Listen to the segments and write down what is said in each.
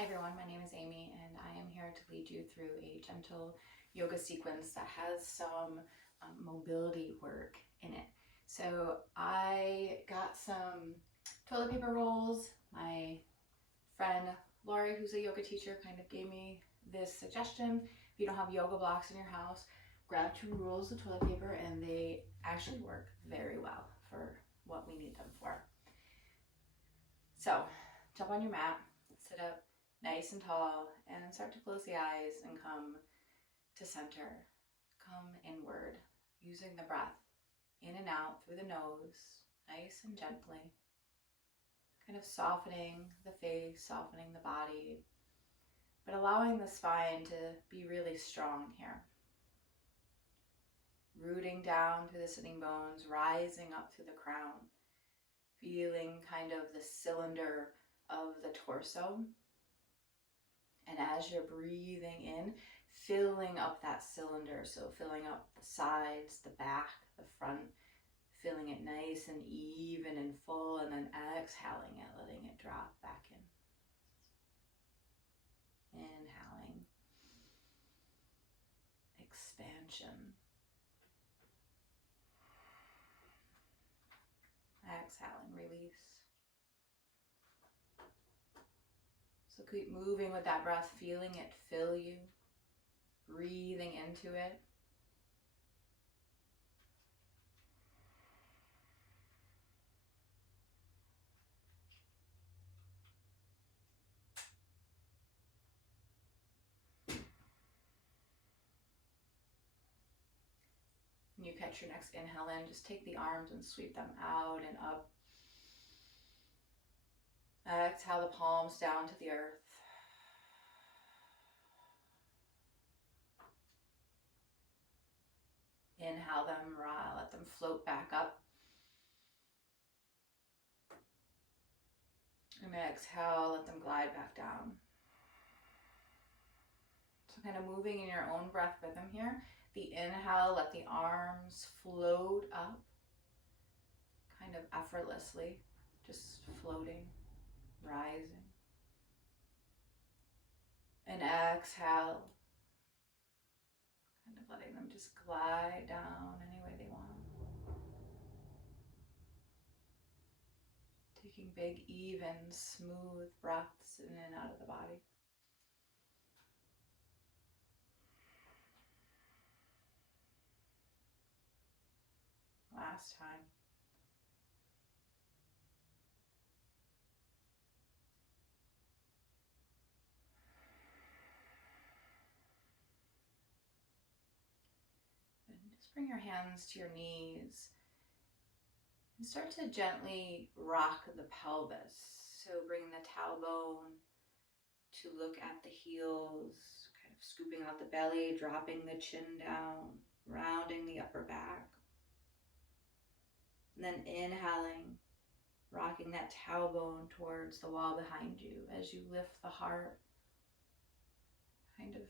Hi everyone, my name is Amy and I am here to lead you through a gentle yoga sequence that has some mobility work in it. So I got some toilet paper rolls. My friend Lori, who's a yoga teacher, kind of gave me this suggestion. If you don't have yoga blocks in your house, grab 2 rolls of toilet paper, and they actually work very well for what we need them for. So jump on your mat, sit up nice and tall, and start to close the eyes and come to center. Come inward, using the breath in and out through the nose, nice and gently. Kind of softening the face, softening the body, but allowing the spine to be really strong here. Rooting down through the sitting bones, rising up through the crown, feeling kind of the cylinder of the torso. And as you're breathing in, filling up that cylinder, so filling up the sides, the back, the front, filling it nice and even and full, and then exhaling it, letting it drop back in. Inhaling, expansion. Exhaling, release. So keep moving with that breath, feeling it fill you, breathing into it. When you catch your next inhale in, just take the arms and sweep them out and up. Exhale the palms down to the earth. Inhale them, let them float back up. And exhale, let them glide back down. So kind of moving in your own breath rhythm here. The inhale, let the arms float up, kind of effortlessly, just floating, rising. And exhale, kind of letting them just glide down any way they want. Taking big, even, smooth breaths in and out of the body. Last time. And just bring your hands to your knees and start to gently rock the pelvis. So bring the tailbone to look at the heels, kind of scooping out the belly, dropping the chin down, rounding the upper back. And then inhaling, rocking that tailbone towards the wall behind you as you lift the heart, kind of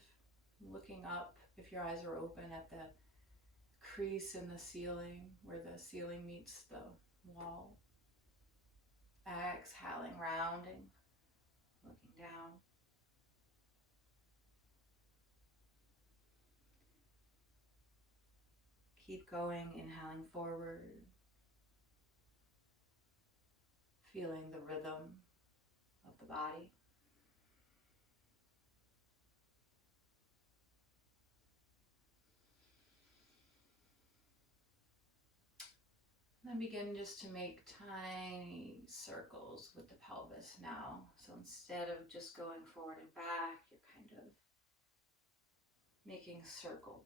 looking up, if your eyes are open, at the crease in the ceiling where the ceiling meets the wall. Exhaling, rounding, looking down. Keep going, inhaling forward, feeling the rhythm of the body. And then begin just to make tiny circles with the pelvis now. So instead of just going forward and back, you're kind of making circles.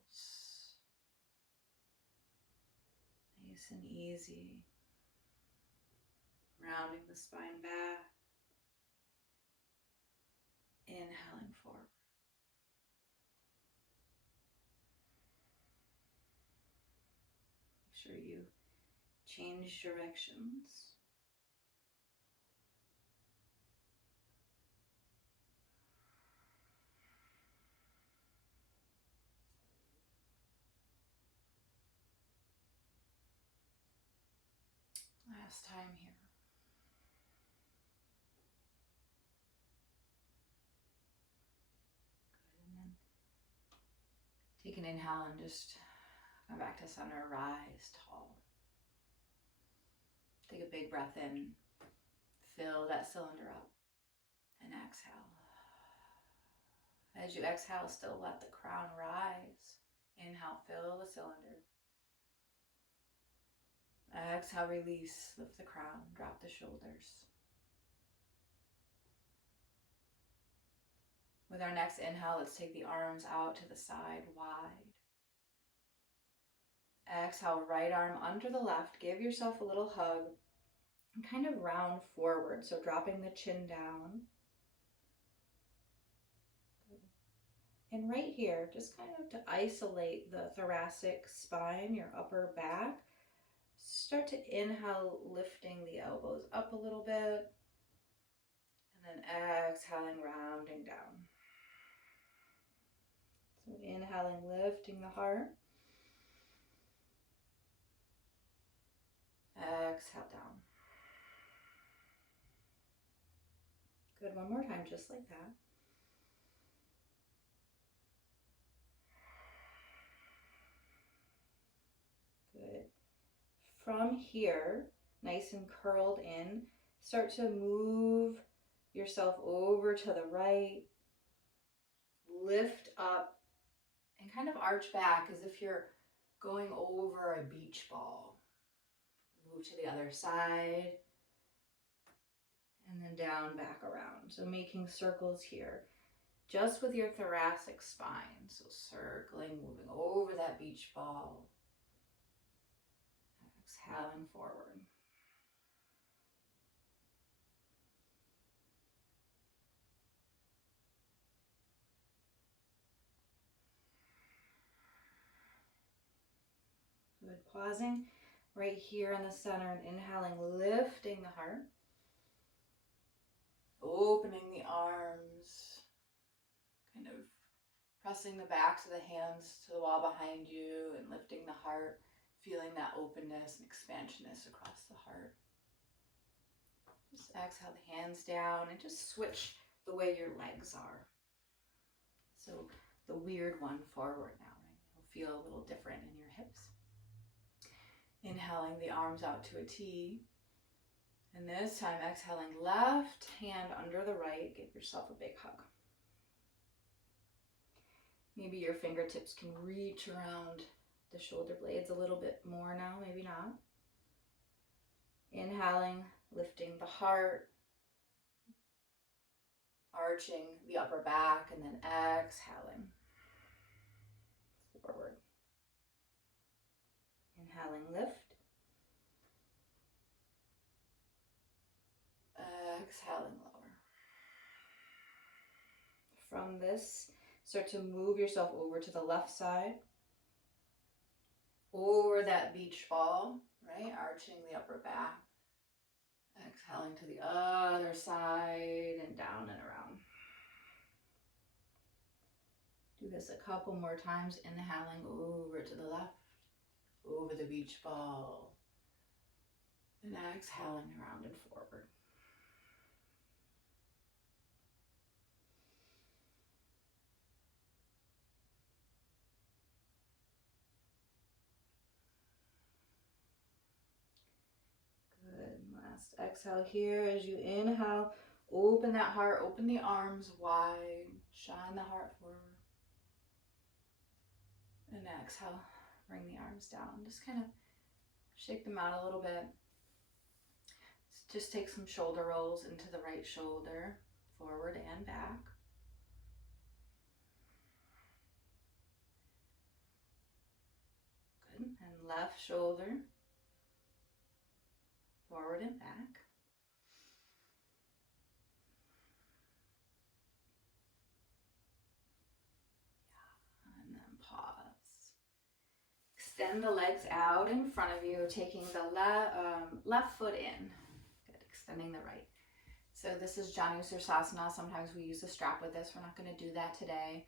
Nice and easy. Rounding the spine back. Inhaling forward. Make sure you change directions. Last time here. Take an inhale and just come back to center, rise tall. Take a big breath in, fill that cylinder up, and exhale. As you exhale, still let the crown rise. Inhale, fill the cylinder. Exhale, release, lift the crown, drop the shoulders. With our next inhale, let's take the arms out to the side, wide. Exhale, right arm under the left. Give yourself a little hug and kind of round forward, so dropping the chin down. And right here, just kind of to isolate the thoracic spine, your upper back, start to inhale, lifting the elbows up a little bit, and then exhaling, rounding down. So inhaling, lifting the heart. Exhale down. Good, one more time, just like that. Good. From here, nice and curled in, start to move yourself over to the right. Lift up and kind of arch back as if you're going over a beach ball. Move to the other side. And then down, back around. So making circles here, just with your thoracic spine. So circling, moving over that beach ball. Exhaling forward. Good, pausing right here in the center and inhaling, lifting the heart. Opening the arms, kind of pressing the backs of the hands to the wall behind you and lifting the heart, feeling that openness and expansionness across the heart. Just exhale the hands down and just switch the way your legs are. So the weird one forward now, right? You'll feel a little different in your hips. Inhaling the arms out to a T. And this time, exhaling, left hand under the right. Give yourself a big hug. Maybe your fingertips can reach around the shoulder blades a little bit more now, maybe not. Inhaling, lifting the heart, arching the upper back, and then exhaling forward. Inhaling, lift. Exhaling, lower. From this, start to move yourself over to the left side, over that beach ball, right? Arching the upper back. Exhaling to the other side and down and around. Do this a couple more times, inhaling over to the left, over the beach ball, and exhaling around and forward. Last exhale here as you inhale, open that heart, open the arms wide, shine the heart forward. And exhale, bring the arms down. Just kind of shake them out a little bit. Just take some shoulder rolls into the right shoulder, forward and back. Good. And left shoulder, forward and back. Yeah. And then pause. Extend the legs out in front of you, taking the left foot in. Good. Extending the right. So this is Janu Sirsasana. Sometimes we use a strap with this. We're not going to do that today.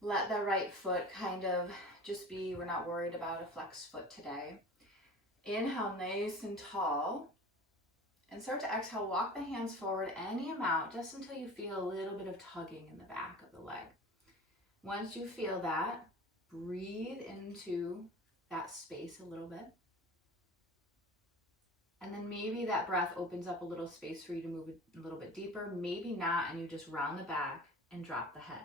Let the right foot kind of just be, we're not worried about a flexed foot today. Inhale, nice and tall. And start to exhale, walk the hands forward any amount, just until you feel a little bit of tugging in the back of the leg. Once you feel that, breathe into that space a little bit. And then maybe that breath opens up a little space for you to move a little bit deeper. Maybe not, and you just round the back and drop the head.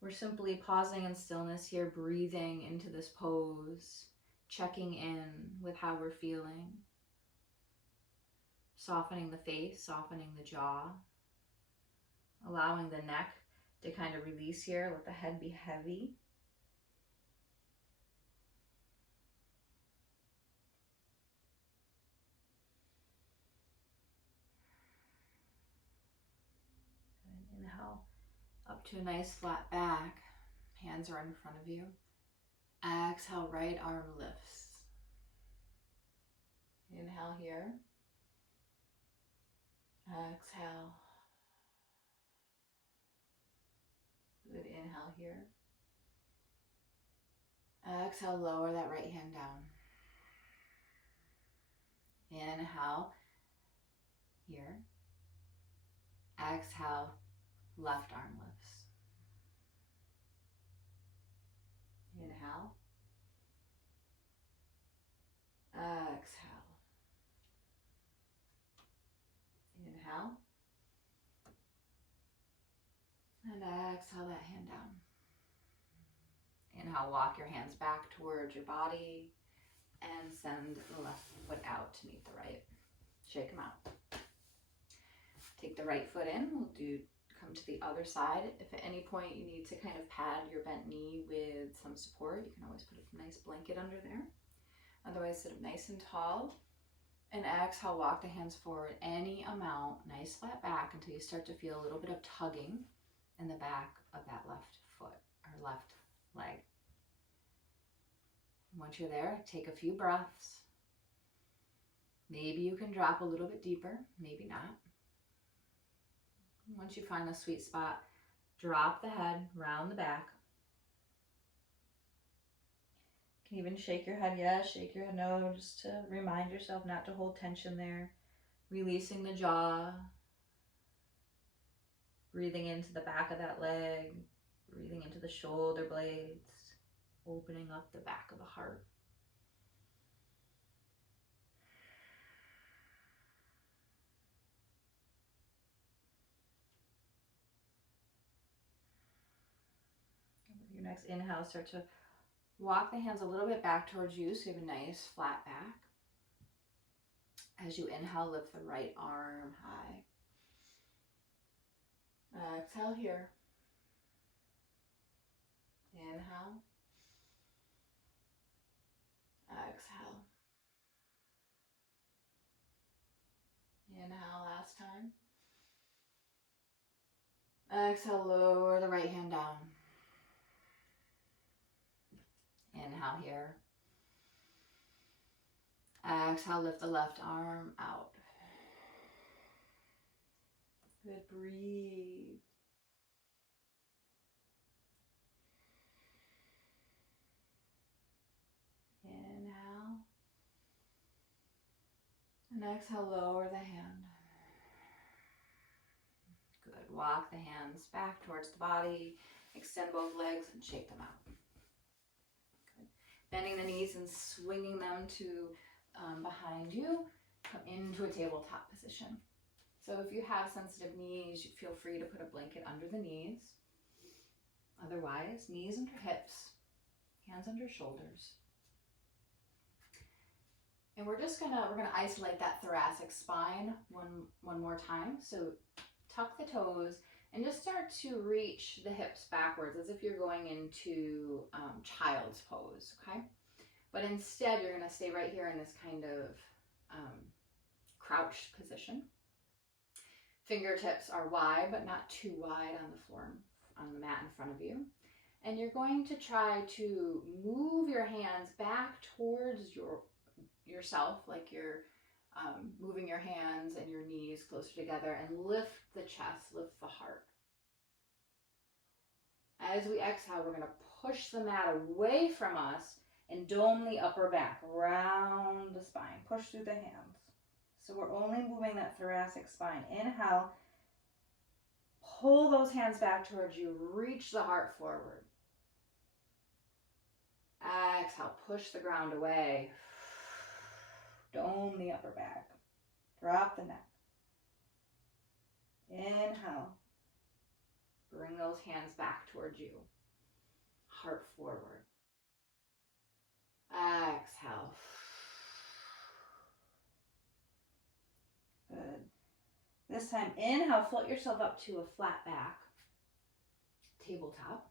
We're simply pausing in stillness here, breathing into this pose, checking in with how we're feeling, softening the face, softening the jaw, allowing the neck to kind of release here, let the head be heavy. Good. Inhale up to a nice flat back, hands are in front of you. Exhale, right arm lifts. Inhale here. Exhale. Good, inhale here. Exhale, lower that right hand down. Inhale here. Exhale, left arm lifts. Inhale. Exhale. Inhale. And exhale that hand down. Inhale, walk your hands back towards your body and send the left foot out to meet the right. Shake them out. Take the right foot in. We'll come to the other side. If at any point you need to kind of pad your bent knee with some support, you can always put a nice blanket under there. Otherwise, sit up nice and tall. And exhale, walk the hands forward any amount, nice flat back, until you start to feel a little bit of tugging in the back of that left foot or left leg. Once you're there, take a few breaths. Maybe you can drop a little bit deeper, maybe not. Once you find the sweet spot, drop the head, round the back. You can even shake your head yes, shake your head no, just to remind yourself not to hold tension there. Releasing the jaw. Breathing into the back of that leg, breathing into the shoulder blades, opening up the back of the heart. With your next inhale, start to walk the hands a little bit back towards you so you have a nice flat back. As you inhale, lift the right arm high. Exhale here. Inhale. Exhale. Inhale last time. Exhale, lower the right hand down. Inhale here. Exhale, lift the left arm out. Good, breathe. Inhale. And exhale, lower the hand. Good, walk the hands back towards the body. Extend both legs and shake them out. Good. Bending the knees and swinging them to behind you. Come into a tabletop position. So if you have sensitive knees, feel free to put a blanket under the knees. Otherwise, knees under hips, hands under shoulders. And we're gonna isolate that thoracic spine one more time. So tuck the toes and just start to reach the hips backwards as if you're going into child's pose, okay? But instead, you're gonna stay right here in this kind of crouched position. Fingertips are wide, but not too wide on the floor, on the mat in front of you. And you're going to try to move your hands back towards yourself, like you're moving your hands and your knees closer together, and lift the chest, lift the heart. As we exhale, we're going to push the mat away from us and dome the upper back, round the spine, push through the hands. So we're only moving that thoracic spine. Inhale, pull those hands back towards you. Reach the heart forward. Exhale, push the ground away. Dome the upper back. Drop the neck. Inhale. Bring those hands back towards you. Heart forward. Exhale. Good. This time, inhale, float yourself up to a flat back, tabletop.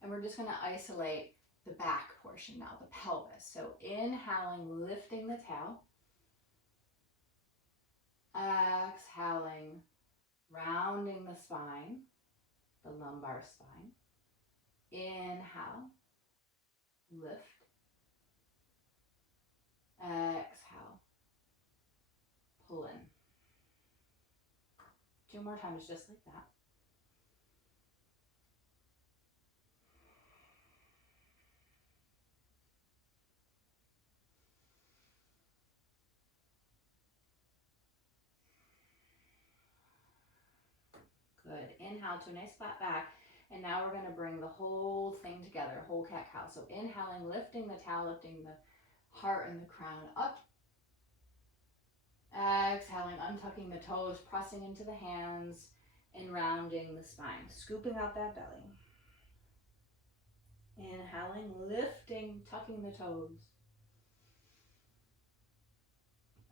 And we're just going to isolate the back portion now, the pelvis. So inhaling, lifting the tail. Exhaling, rounding the spine, the lumbar spine. Inhale, lift. Exhale, pull in. 2 more times just like that. Good. Inhale to a nice flat back. And now we're going to bring the whole thing together, whole cat-cow. So inhaling, lifting the tail, lifting the heart and the crown up. Exhaling, untucking the toes, pressing into the hands, and rounding the spine, scooping out that belly. Inhaling, lifting, tucking the toes.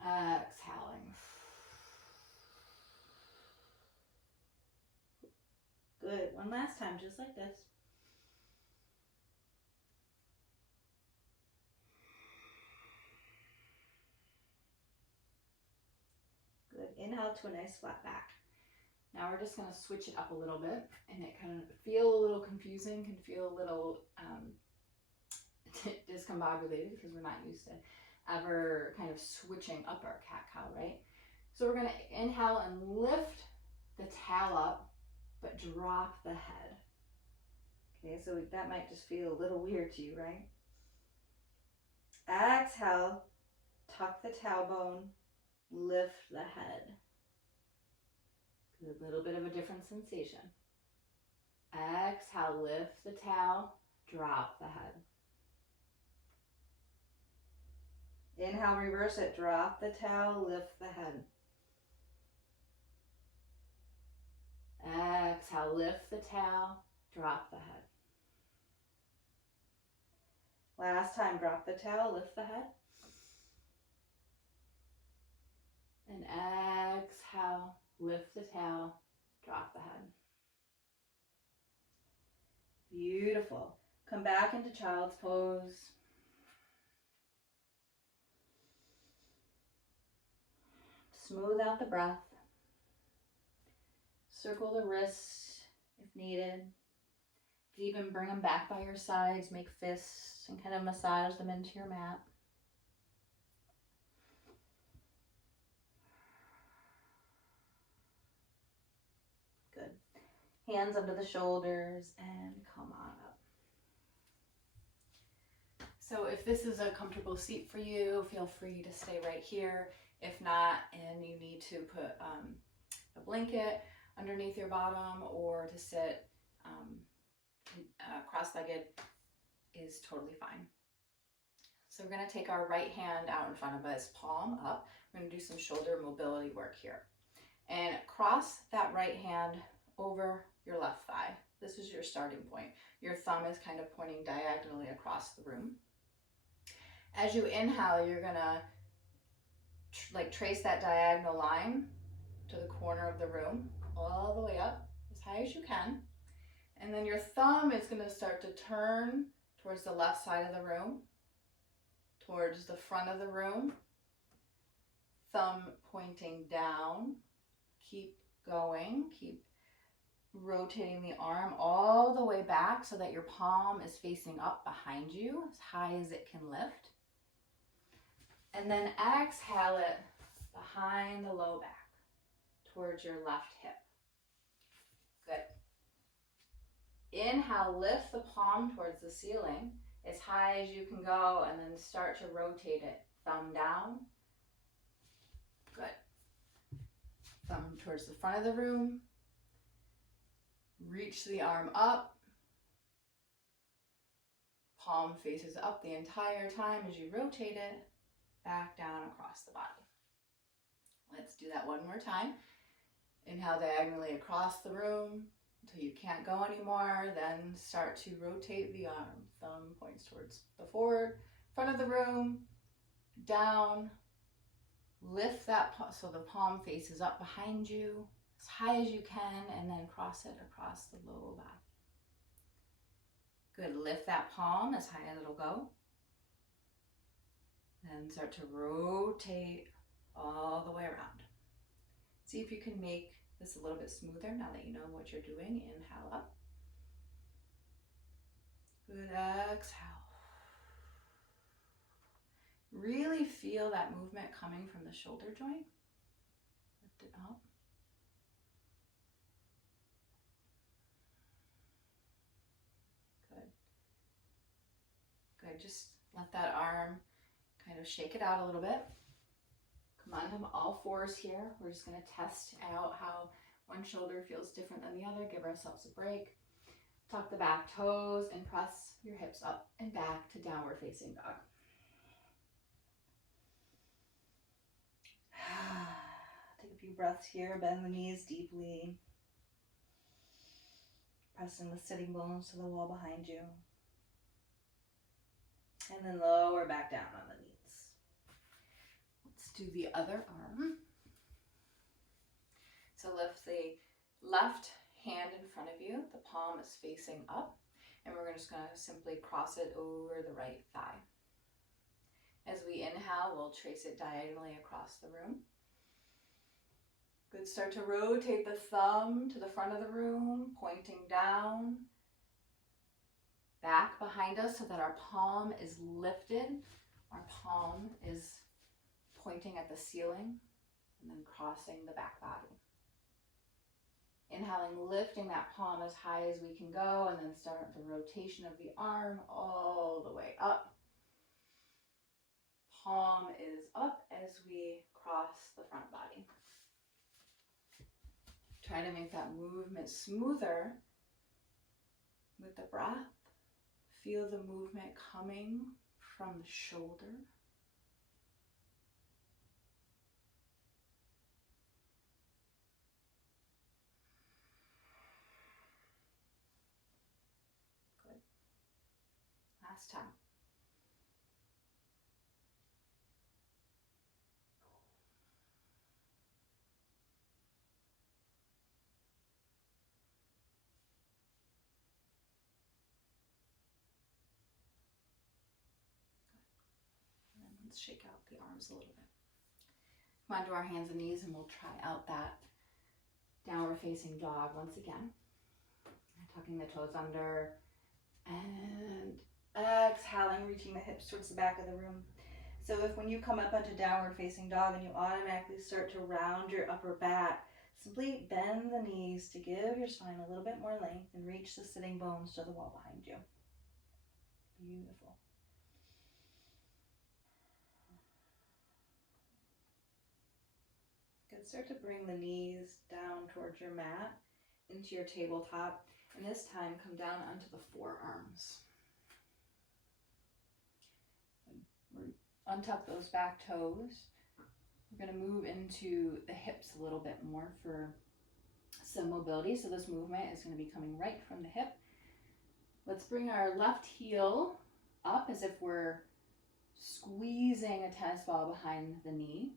Exhaling. Good. One last time, just like this. Good. Inhale to a nice flat back. Now we're just going to switch it up a little bit, and it can feel a little confusing, can feel a little discombobulated because we're not used to ever kind of switching up our cat-cow, right? So we're going to inhale and lift the tail up, but drop the head. Okay, so that might just feel a little weird to you, right? Exhale, tuck the tailbone, lift the head. A little bit of a different sensation. Exhale, lift the tail, drop the head. Inhale, reverse it, drop the tail, lift the head. Exhale, lift the tail, drop the head. Last time, drop the tail, lift the head. And exhale, lift the tail, drop the head. Beautiful. Come back into child's pose. Smooth out the breath. Circle the wrists if needed. Even bring them back by your sides, make fists, and kind of massage them into your mat. Good. Hands under the shoulders and come on up. So if this is a comfortable seat for you, feel free to stay right here. If not, and you need to put a blanket underneath your bottom or to sit cross-legged is totally fine. So we're going to take our right hand out in front of us, palm up. We're going to do some shoulder mobility work here. And cross that right hand over your left thigh. This is your starting point. Your thumb is kind of pointing diagonally across the room. As you inhale, you're going to trace that diagonal line to the corner of the room, all the way up as high as you can. And then your thumb is going to start to turn towards the left side of the room, towards the front of the room. Thumb pointing down. Keep going. Keep rotating the arm all the way back so that your palm is facing up behind you, as high as it can lift. And then exhale it behind the low back, towards your left hip. Good. Inhale, lift the palm towards the ceiling as high as you can go, and then start to rotate it. Thumb down. Good. Thumb towards the front of the room. Reach the arm up. Palm faces up the entire time as you rotate it back down across the body. Let's do that one more time. Inhale diagonally across the room until you can't go anymore. Then start to rotate the arm. Thumb points towards the forward, front of the room, down. Lift that so the palm faces up behind you as high as you can, and then cross it across the low body. Good. Lift that palm as high as it'll go. Then start to rotate all the way around. See if you can make this a little bit smoother now that you know what you're doing. Inhale up. Good. Exhale. Really feel that movement coming from the shoulder joint. Lift it up. Good. Good. Just let that arm kind of shake it out a little bit. Come on to all fours here. We're just going to test out how one shoulder feels different than the other. Give ourselves a break. Tuck the back toes and press your hips up and back to downward facing dog. Take a few breaths here. Bend the knees deeply. Pressing the sitting bones to the wall behind you. And then lower back down on the knees. Let's do the other arm. So lift the left hand in front of you. The palm is facing up. And we're just going to simply cross it over the right thigh. As we inhale, we'll trace it diagonally across the room. Good. Start to rotate the thumb to the front of the room, pointing down. Back behind us so that our palm is lifted. Our palm is pointing at the ceiling, and then crossing the back body. Inhaling, lifting that palm as high as we can go, and then start the rotation of the arm all the way up. Palm is up as we cross the front body. Try to make that movement smoother with the breath. Feel the movement coming from the shoulder. Good. Last time. Let's shake out the arms a little bit. Come on to our hands and knees, and we'll try out that downward facing dog once again. Tucking the toes under and exhaling, reaching the hips towards the back of the room. So if when you come up onto downward facing dog and you automatically start to round your upper back, simply bend the knees to give your spine a little bit more length and reach the sitting bones to the wall behind you. Beautiful. Good. Start to bring the knees down towards your mat, into your tabletop, and this time come down onto the forearms. Untuck those back toes. We're going to move into the hips a little bit more for some mobility. So this movement is going to be coming right from the hip. Let's bring our left heel up as if we're squeezing a tennis ball behind the knee.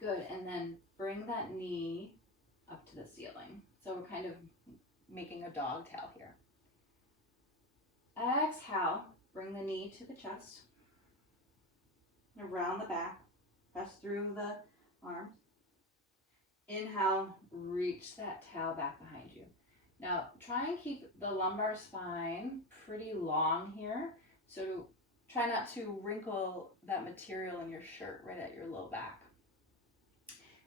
Good, and then bring that knee up to the ceiling. So we're kind of making a dog tail here. Exhale, bring the knee to the chest. Around the back, press through the arms. Inhale, reach that tail back behind you. Now, try and keep the lumbar spine pretty long here. So try not to wrinkle that material in your shirt right at your low back.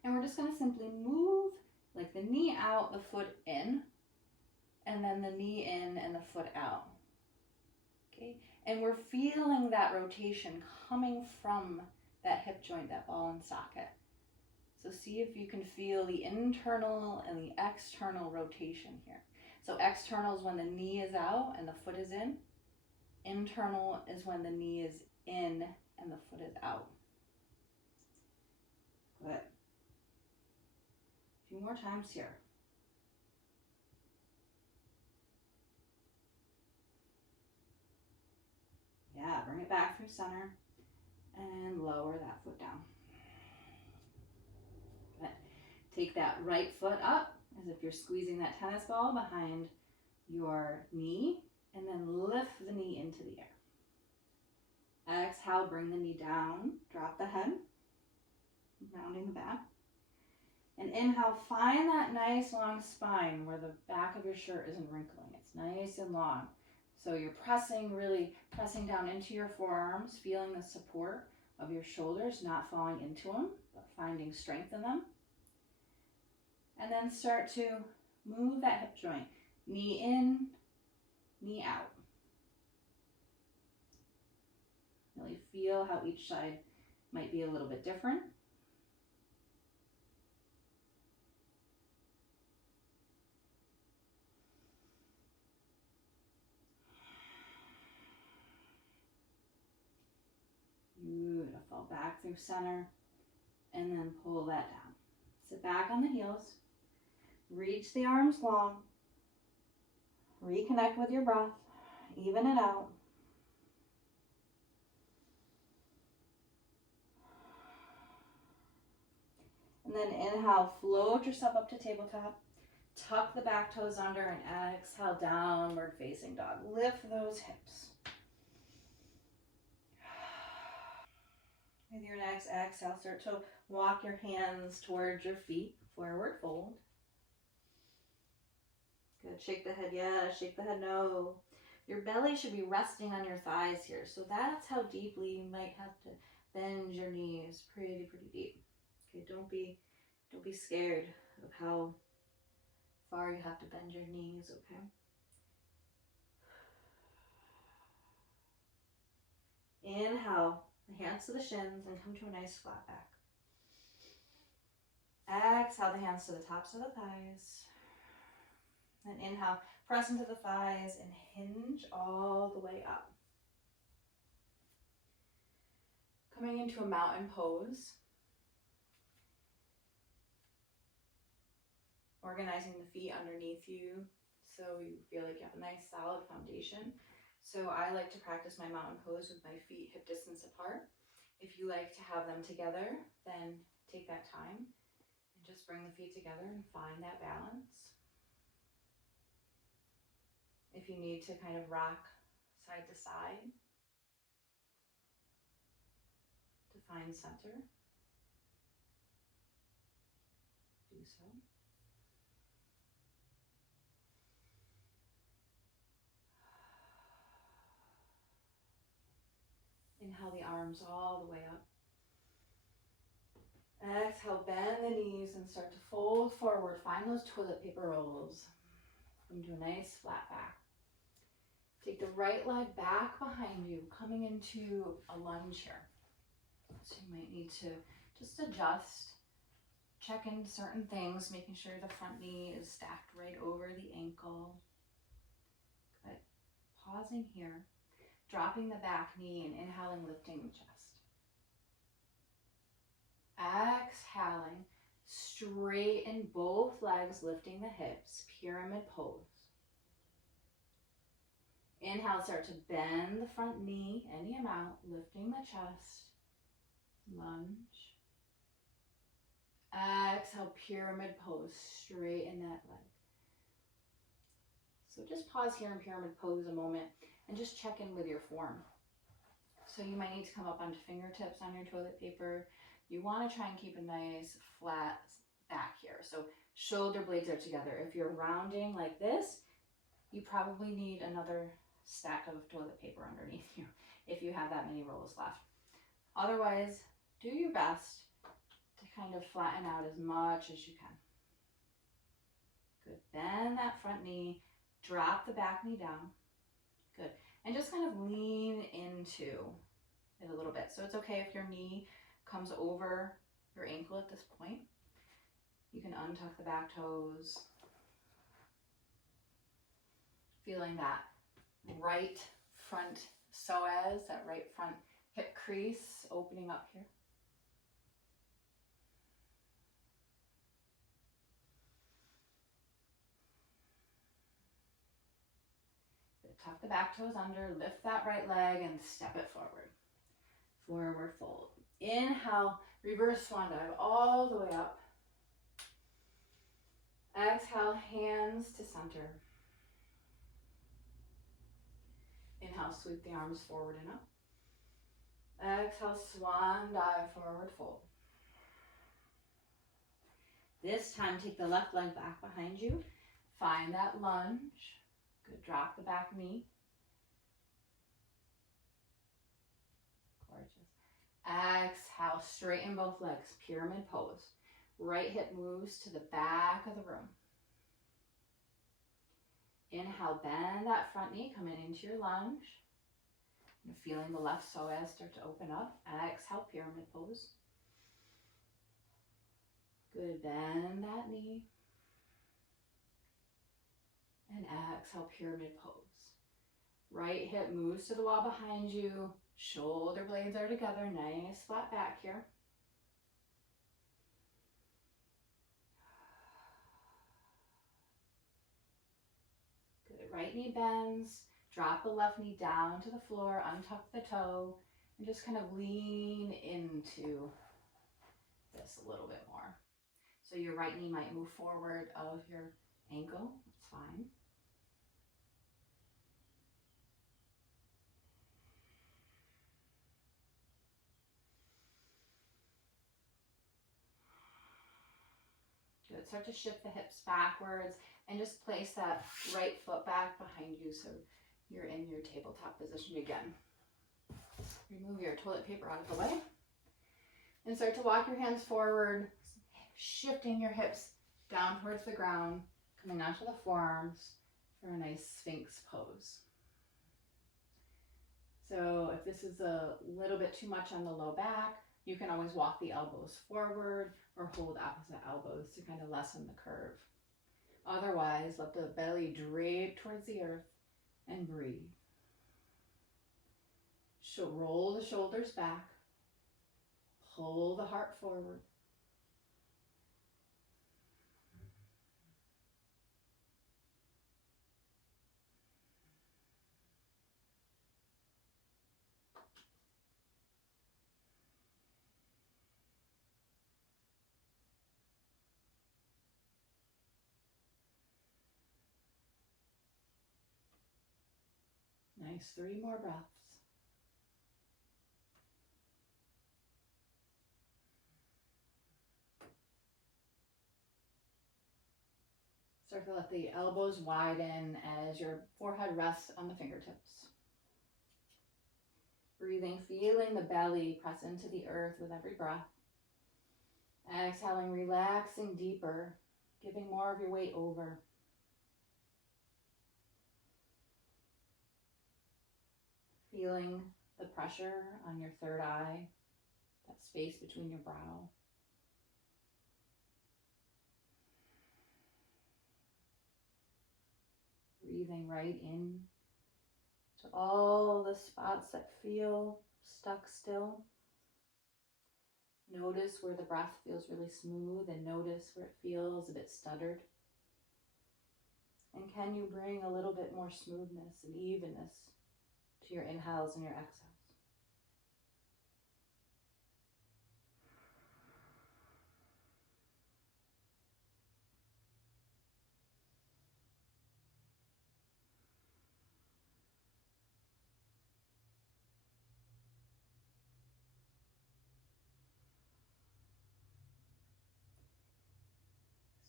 And we're just going to simply move like the knee out, the foot in, and then the knee in and the foot out. Okay, and we're feeling that rotation coming from that hip joint, that ball and socket. So see if you can feel the internal and the external rotation here. So external is when the knee is out and the foot is in. Internal is when the knee is in and the foot is out. Good. A few more times here. Yeah, bring it back through center and lower that foot down. Good. Take that right foot up as if you're squeezing that tennis ball behind your knee, and then lift the knee into the air. Exhale, bring the knee down, drop the head, rounding the back. And inhale, find that nice long spine where the back of your shirt isn't wrinkling. It's nice and long. So you're really pressing down into your forearms, feeling the support of your shoulders, not falling into them, but finding strength in them. And then start to move that hip joint. Knee in, knee out. Really feel how each side might be a little bit different. Beautiful. Back through center and then pull that down. Sit back on the heels. Reach the arms long. Reconnect with your breath. Even it out. And then inhale, float yourself up to tabletop. Tuck the back toes under and exhale, downward facing dog. Lift those hips. With your next exhale, start to walk your hands towards your feet. Forward fold. Good. Shake the head yes, shake the head no. Your belly should be resting on your thighs here. So that's how deeply you might have to bend your knees. Pretty deep. Okay, don't be scared of how far you have to bend your knees, okay? Inhale, the hands to the shins and come to a nice flat back. Exhale, the hands to the tops of the thighs. And inhale, press into the thighs and hinge all the way up. Coming into a mountain pose. Organizing the feet underneath you so you feel like you have a nice solid foundation. So I like to practice my mountain pose with my feet hip distance apart. If you like to have them together, then take that time and just bring the feet together and find that balance. If you need to kind of rock side to side to find center, do so. Inhale the arms all the way up. Exhale, bend the knees and start to fold forward. Find those toilet paper rolls. Come to a nice flat back. Take the right leg back behind you, coming into a lunge here. So you might need to just adjust, check in certain things, making sure the front knee is stacked right over the ankle. Good. Pausing here. Dropping the back knee and inhaling, lifting the chest. Exhaling, straighten both legs, lifting the hips, pyramid pose. Inhale, start to bend the front knee any amount, lifting the chest, lunge. Exhale, pyramid pose, straighten that leg. So just pause here in pyramid pose a moment and just check in with your form. So you might need to come up onto fingertips on your toilet paper. You want to try and keep a nice flat back here. So shoulder blades are together. If you're rounding like this, you probably need another stack of toilet paper underneath you if you have that many rolls left. Otherwise, do your best to kind of flatten out as much as you can. Good. Bend that front knee, drop the back knee down. Good. And just kind of lean into it a little bit. So it's okay if your knee comes over your ankle at this point. You can untuck the back toes. Feeling that right front psoas, that right front hip crease opening up here. Tuck the back toes under, lift that right leg and step it forward. Forward fold. Inhale, reverse swan dive all the way up. Exhale, hands to center. Inhale, sweep the arms forward and up. Exhale, swan dive, forward fold. This time, take the left leg back behind you. Find that lunge. Good, drop the back knee. Gorgeous. Exhale, straighten both legs, pyramid pose. Right hip moves to the back of the room. Inhale, bend that front knee, coming into your lunge. And feeling the left psoas start to open up. Exhale, pyramid pose. Good, bend that knee. And exhale, pyramid pose. Right hip moves to the wall behind you. Shoulder blades are together. Nice flat back here. Good, right knee bends. Drop the left knee down to the floor. Untuck the toe. And just kind of lean into this a little bit more. So your right knee might move forward of your ankle. That's fine. Good. Start to shift the hips backwards and just place that right foot back behind you so you're in your tabletop position again. Remove your toilet paper out of the way and start to walk your hands forward, shifting your hips down towards the ground, coming onto the forearms for a nice Sphinx pose. So if this is a little bit too much on the low back, you can always walk the elbows forward or hold opposite elbows to kind of lessen the curve. Otherwise, let the belly drape towards the earth and breathe. Roll the shoulders back. Pull the heart forward. Nice, 3 more breaths. Start to let the elbows widen as your forehead rests on the fingertips. Breathing, feeling the belly press into the earth with every breath. Exhaling, relaxing deeper, giving more of your weight over. Feeling the pressure on your third eye, that space between your brow. Breathing right in to all the spots that feel stuck still. Notice where the breath feels really smooth and notice where it feels a bit stuttered. And can you bring a little bit more smoothness and evenness to your inhales and your exhales?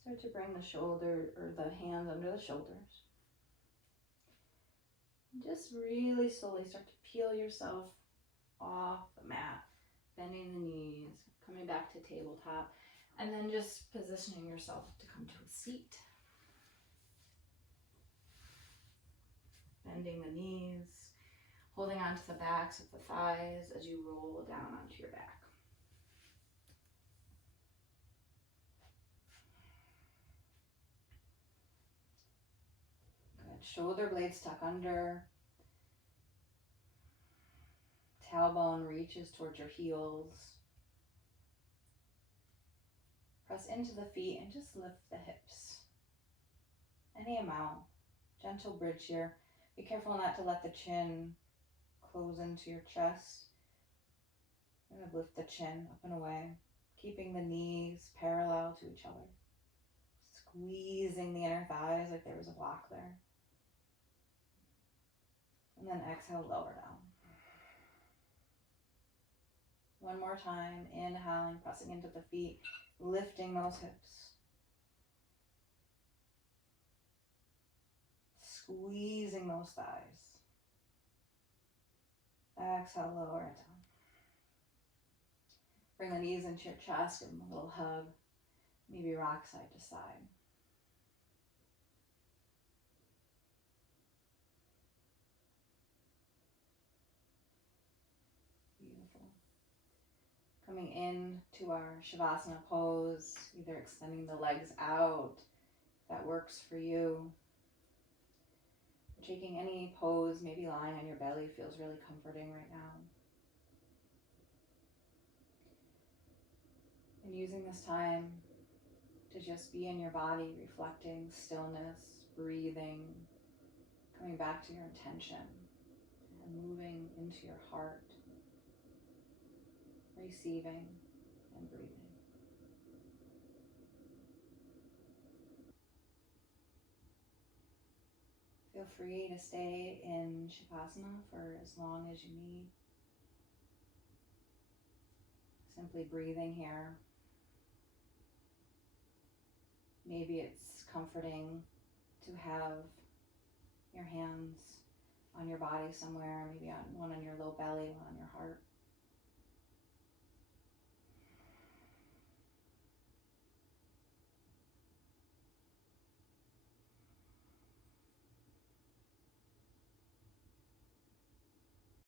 Start to bring the shoulder or the hands under the shoulders. Just really slowly start to peel yourself off the mat, bending the knees, coming back to tabletop, and then just positioning yourself to come to a seat. Bending the knees, holding onto the backs of the thighs as you roll down onto your back. Shoulder blades tuck under. Tailbone reaches towards your heels. Press into the feet and just lift the hips. Any amount. Gentle bridge here. Be careful not to let the chin close into your chest. I'm going to lift the chin up and away, keeping the knees parallel to each other. Squeezing the inner thighs like there was a block there. And then exhale, lower down. One more time, inhaling, pressing into the feet, lifting those hips. Squeezing those thighs. Exhale, lower it down. Bring the knees into your chest, give them a little hug. Maybe rock side to side. Beautiful. Coming into our Shavasana pose, either extending the legs out, if that works for you. Taking any pose, maybe lying on your belly feels really comforting right now. And using this time to just be in your body, reflecting stillness, breathing, coming back to your intention, and moving into your heart, receiving and breathing. Feel free to stay in Shavasana for as long as you need. Simply breathing here. Maybe it's comforting to have your hands on your body somewhere, maybe one on your low belly, one on your heart.